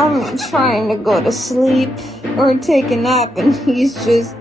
I'm trying to go to sleep or take a nap, and he's just